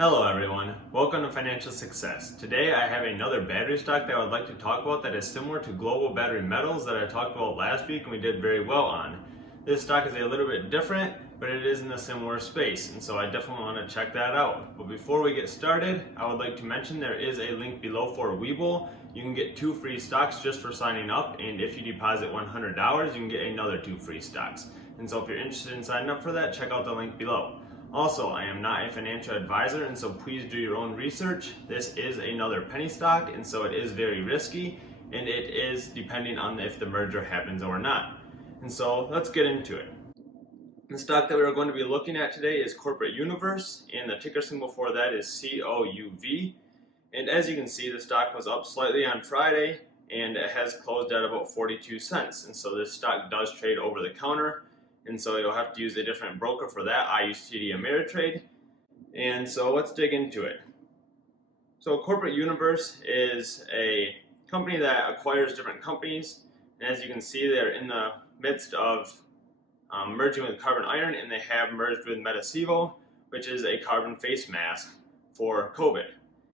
Hello everyone, welcome to Financial Success. Today I have another battery stock that I would like to talk about that is similar to Global Battery Metals that I talked about last week and we did very well on. This stock is a little bit different, but it is in a similar space, and so I definitely want to check that out. But before we get started, I would like to mention there is a link below for Webull. You can get 2 free stocks just for signing up, and if you deposit $100, you can get another 2 free stocks. And so if you're interested in signing up for that, check out the link below. Also, I am not a financial advisor, and so please do your own research. This is another penny stock, and so it is very risky, and it is depending on if the merger happens or not. And so let's get into it. The stock that we're going to be looking at today is Corporate Universe, and the ticker symbol for that is COUV. And as you can see, the stock was up slightly on Friday, and it has closed at about 42 cents. And so this stock does trade over the counter. And so you'll have to use a different broker for that. I use TD Ameritrade. And so let's dig into it. So Corporate Universe is a company that acquires different companies. And as you can see, they're in the midst of merging with Carbon Iron, and they have merged with Metasivo, which is a carbon face mask for COVID.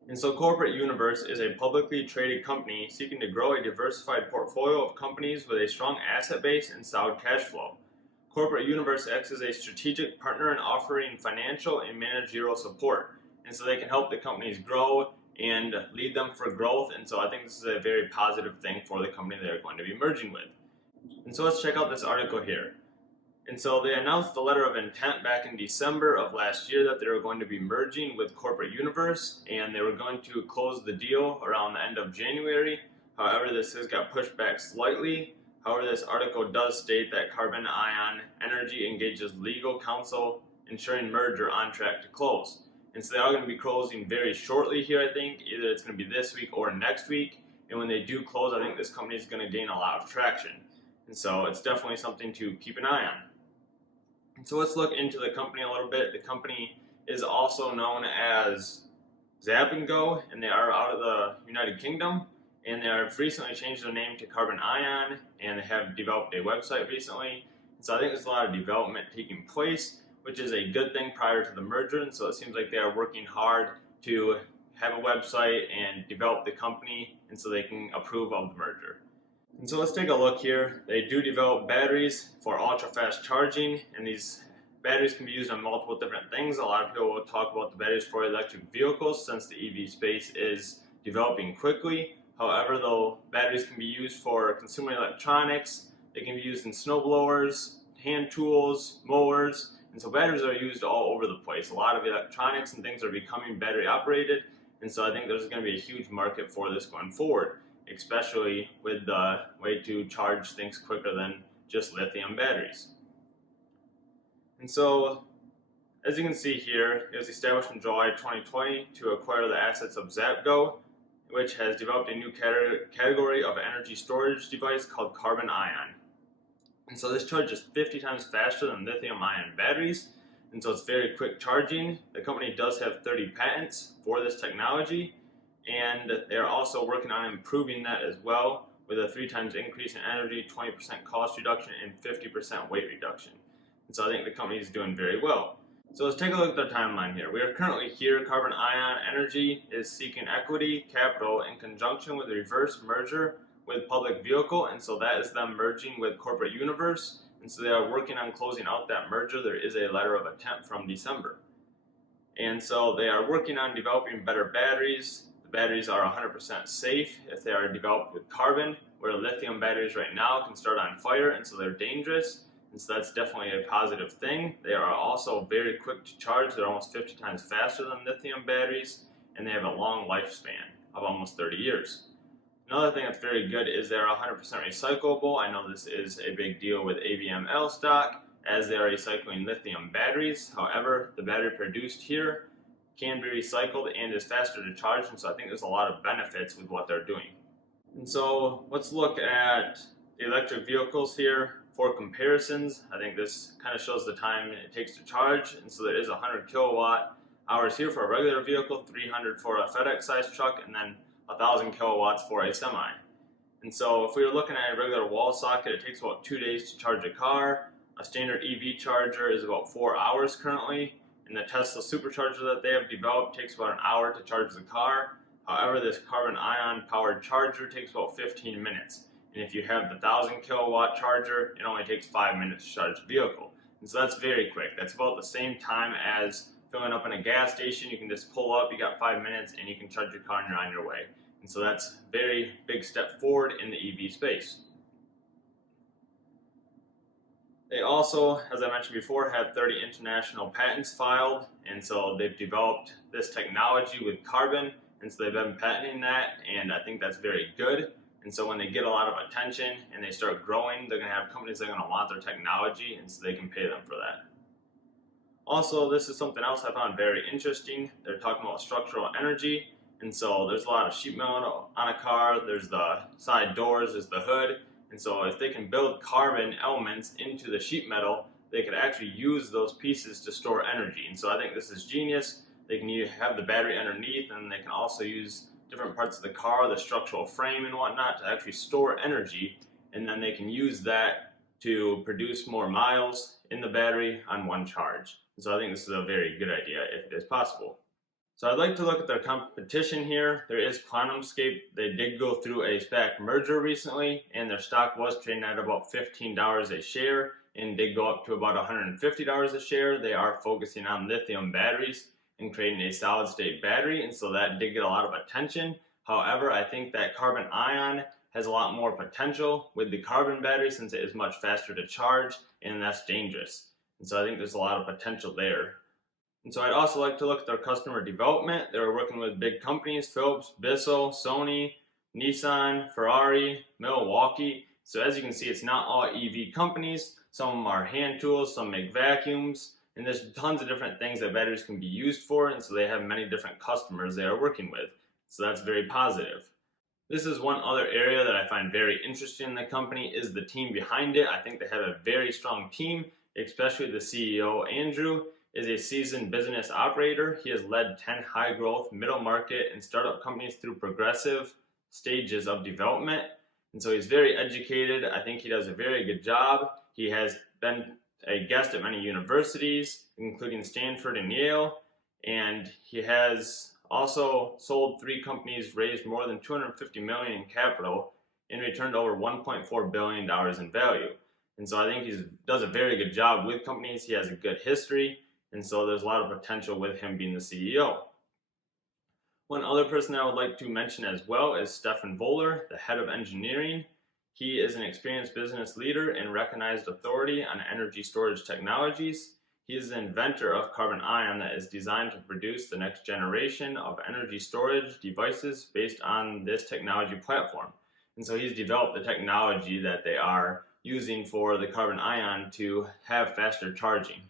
And so Corporate Universe is a publicly traded company seeking to grow a diversified portfolio of companies with a strong asset base and solid cash flow. Corporate Universe acts as a strategic partner in offering financial and managerial support. And so they can help the companies grow and lead them for growth. And so I think this is a very positive thing for the company they're going to be merging with. And so let's check out this article here. And so they announced the letter of intent back in December of last year that they were going to be merging with Corporate Universe, and they were going to close the deal around the end of January. However, this has got pushed back slightly. However, this article does state that Carbon Ion Energy engages legal counsel, ensuring merger on track to close. And so they are going to be closing very shortly here, I think. Either it's going to be this week or next week. And when they do close, I think this company is going to gain a lot of traction. And so it's definitely something to keep an eye on. And so let's look into the company a little bit. The company is also known as Zap & Go, and they are out of the United Kingdom. And they have recently changed their name to Carbon Ion, and they have developed a website recently. And so I think there's a lot of development taking place, which is a good thing prior to the merger. And so it seems like they are working hard to have a website and develop the company, and so they can approve of the merger. And so let's take a look here. They do develop batteries for ultra-fast charging, and these batteries can be used on multiple different things. A lot of people will talk about the batteries for electric vehicles since the EV space is developing quickly. However, though, batteries can be used for consumer electronics, they can be used in snowblowers, hand tools, mowers, and so batteries are used all over the place. A lot of electronics and things are becoming battery operated, and so I think there's going to be a huge market for this going forward, especially with the way to charge things quicker than just lithium batteries. And so, as you can see here, it was established in July 2020 to acquire the assets of ZapGo, which has developed a new category of energy storage device called Carbon Ion. And so this charges 50 times faster than lithium-ion batteries, and so it's very quick charging. The company does have 30 patents for this technology, and they're also working on improving that as well with a 3 times increase in energy, 20% cost reduction, and 50% weight reduction. And so I think the company is doing very well. So let's take a look at their timeline here. We are currently here. Carbon Ion Energy is seeking equity capital in conjunction with a reverse merger with Public Vehicle, and so that is them merging with Corporate Universe. And so they are working on closing out that merger. There is a letter of intent from December. And so they are working on developing better batteries. The batteries are 100% safe if they are developed with carbon, where lithium batteries right now can start on fire, and so they're dangerous. And so that's definitely a positive thing. They are also very quick to charge. They're almost 50 times faster than lithium batteries, and they have a long lifespan of almost 30 years. Another thing that's very good is they're 100% recyclable. I know this is a big deal with ABML stock, as they are recycling lithium batteries. However, the battery produced here can be recycled and is faster to charge, and so I think there's a lot of benefits with what they're doing. And so let's look at the electric vehicles here. For comparisons, I think this kind of shows the time it takes to charge, and so there is 100 kilowatt hours here for a regular vehicle, 300 for a FedEx size truck, and then 1,000 kilowatts for a semi. And so if we were looking at a regular wall socket, it takes about 2 days to charge a car. A standard EV charger is about 4 hours currently, And the Tesla supercharger that they have developed takes about an hour to charge the car. However, this carbon ion powered charger takes about 15 minutes. And if you have the 1,000 kilowatt charger, it only takes 5 minutes to charge the vehicle. And so that's very quick. That's about the same time as filling up in a gas station. You can just pull up, you got 5 minutes, and you can charge your car and you're on your way. And so that's a very big step forward in the EV space. They also, as I mentioned before, have 30 international patents filed, and so they've developed this technology with carbon, and so they've been patenting that, and I think that's very good. And so when they get a lot of attention and they start growing, they're going to have companies that are going to want their technology, and so they can pay them for that. Also, this is something else I found very interesting. They're talking about structural energy, and so there's a lot of sheet metal on a car, there's the side doors, there's the hood, and so if they can build carbon elements into the sheet metal, they could actually use those pieces to store energy. And so I think this is genius. They can have the battery underneath, and they can also use different parts of the car, the structural frame and whatnot, to actually store energy, and then they can use that to produce more miles in the battery on one charge. And so I think this is a very good idea if it is possible. So I'd like to look at their competition here. There is Quantum Scape. They did go through a SPAC merger recently, and their stock was trading at about $15 a share and did go up to about $150 a share. They are focusing on lithium batteries and creating a solid state battery, and so that did get a lot of attention. However, I think that carbon ion has a lot more potential with the carbon battery since it is much faster to charge, and that's dangerous. And so I think there's a lot of potential there. And so I'd also like to look at their customer development. They're working with big companies, Philips, Bissell, Sony, Nissan, Ferrari, Milwaukee. So as you can see, it's not all EV companies. Some of them are hand tools, some make vacuums, and there's tons of different things that batteries can be used for, and so they have many different customers they are working with. So that's very positive. This is one other area that I find very interesting in the company is the team behind it. I think they have a very strong team, especially the CEO, Andrew, is a seasoned business operator. He has led 10 high-growth, middle-market, and startup companies through progressive stages of development. And so he's very educated. I think he does a very good job. He has been a guest at many universities, including Stanford and Yale. And he has also sold 3 companies, raised more than $250 million in capital, and returned over $1.4 billion in value. And so I think he does a very good job with companies. He has a good history. And so there's a lot of potential with him being the CEO. One other person that I would like to mention as well is Stefan Voller, the head of engineering. He is an experienced business leader and recognized authority on energy storage technologies. He is the inventor of carbon ion that is designed to produce the next generation of energy storage devices based on this technology platform. And so he's developed the technology that they are using for the carbon ion to have faster charging.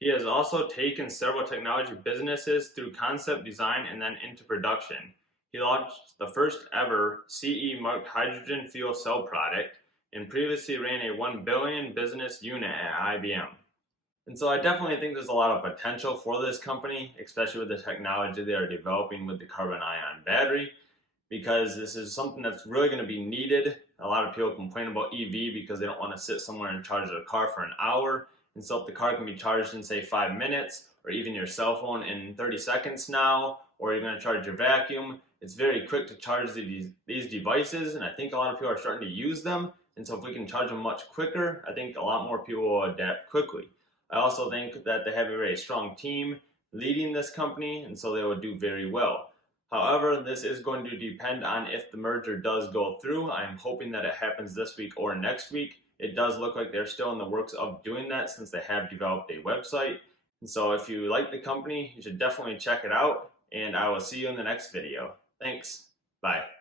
He has also taken several technology businesses through concept design and then into production. He launched the first ever CE marked hydrogen fuel cell product and previously ran a $1 billion business unit at IBM. And so I definitely think there's a lot of potential for this company, especially with the technology they are developing with the carbon ion battery, because this is something that's really going to be needed. A lot of people complain about EV because they don't want to sit somewhere and charge their car for an hour. And so if the car can be charged in, say, 5 minutes, or even your cell phone in 30 seconds now, or you're going to charge your vacuum, it's very quick to charge these devices, and I think a lot of people are starting to use them. And so if we can charge them much quicker, I think a lot more people will adapt quickly. I also think that they have a very strong team leading this company, and so they will do very well. However, this is going to depend on if the merger does go through. I'm hoping that it happens this week or next week. It does look like they're still in the works of doing that since they have developed a website. And so if you like the company, you should definitely check it out, and I will see you in the next video. Thanks. Bye.